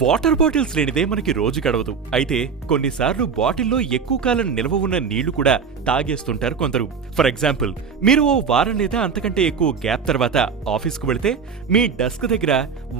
Water bottles లేనిదే మనకి రోజు గడవదు. అయితే కొన్నిసార్లు బాటిల్లో ఎక్కువ కాలం నిల్వ ఉన్న నీళ్లు కూడా తాగేస్తుంటారు కొందరు. ఫర్ ఎగ్జాంపుల్, మీరు ఓ వారం లేదా అంతకంటే ఎక్కువ గ్యాప్ తర్వాత ఆఫీస్కు వెళితే మీ డెస్క్ దగ్గర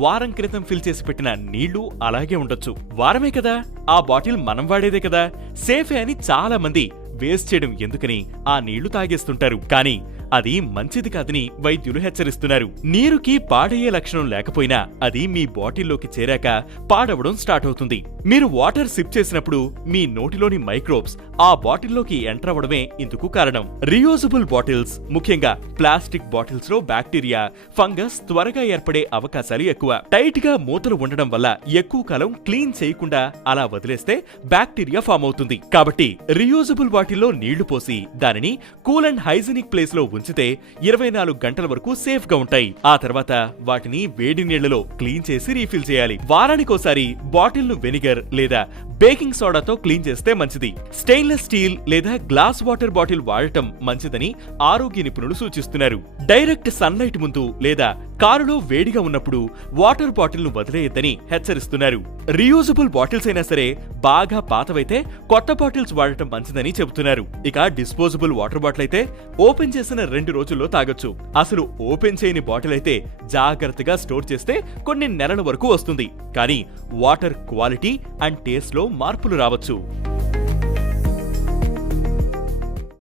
వారం క్రితం ఫిల్ చేసి పెట్టిన నీళ్లు అలాగే ఉండొచ్చు. వారమే కదా, ఆ బాటిల్ మనం వాడేదే కదా, సేఫే అని చాలా మంది వేస్ట్ చేయడం ఎందుకని ఆ నీళ్లు తాగేస్తుంటారు. కానీ అది మంచిది కాదని వైద్యులు హెచ్చరిస్తున్నారు. నీరుకి పాడయ్యే లక్షణం లేకపోయినా అది మీ బాటిల్లోకి చేరాక పాడవడం స్టార్ట్ అవుతుంది. మీరు వాటర్ సిప్ చేసినప్పుడు మీ నోటిలోని మైక్రోబ్స్ ఆ బాటిల్లోకి ఎంటర్ అవ్వడమే ఇందుకు కారణం. రీయూజబుల్ బాటిల్స్, ముఖ్యంగా ప్లాస్టిక్ బాటిల్స్ లో బ్యాక్టీరియా, ఫంగస్ త్వరగా ఏర్పడే అవకాశాలు ఎక్కువ. టైట్ గా మూతలు ఉండడం వల్ల ఎక్కువ కాలం క్లీన్ చేయకుండా అలా వదిలేస్తే బ్యాక్టీరియా ఫామ్ అవుతుంది. కాబట్టి రీయూజబుల్ బాటిల్లో నీళ్లు పోసి దానిని కూల్ అండ్ హైజీనిక్ ప్లేస్ లో ఉంచితే 24 గంటల వరకు సేఫ్ గా ఉంటాయి. ఆ తర్వాత వాటిని వేడి నీళ్లలో క్లీన్ చేసి రీఫిల్ చేయాలి. వారానికోసారి బాటిల్ ను వెనిగర్ లేదా బేకింగ్ సోడాతో క్లీన్ చేస్తే మంచిది. స్టెయిన్లెస్ స్టీల్ లేదా గ్లాస్ వాటర్ బాటిల్ వాడటం మంచిదని ఆరోగ్య నిపుణులు సూచిస్తున్నారు. డైరెక్ట్ సన్లైట్ ముందు లేదా కారులో వేడిగా ఉన్నప్పుడు వాటర్ బాటిల్ ను వదిలేయద్దని హెచ్చరిస్తున్నారు. రీయూజబుల్ బాటిల్స్ అయినా సరే బాగా పాతవైతే కొత్త బాటిల్స్ వాడటం మంచిదని చెబుతున్నారు. ఇక డిస్పోజబుల్ వాటర్ బాటిల్ అయితే ఓపెన్ చేసిన 2 రోజుల్లో తాగొచ్చు. అసలు ఓపెన్ చేయని బాటిల్ అయితే జాగ్రత్తగా స్టోర్ చేస్తే కొన్ని నెలల వరకు వస్తుంది. కానీ వాటర్ క్వాలిటీ అండ్ టేస్ట్ లో మార్పులు రావచ్చు.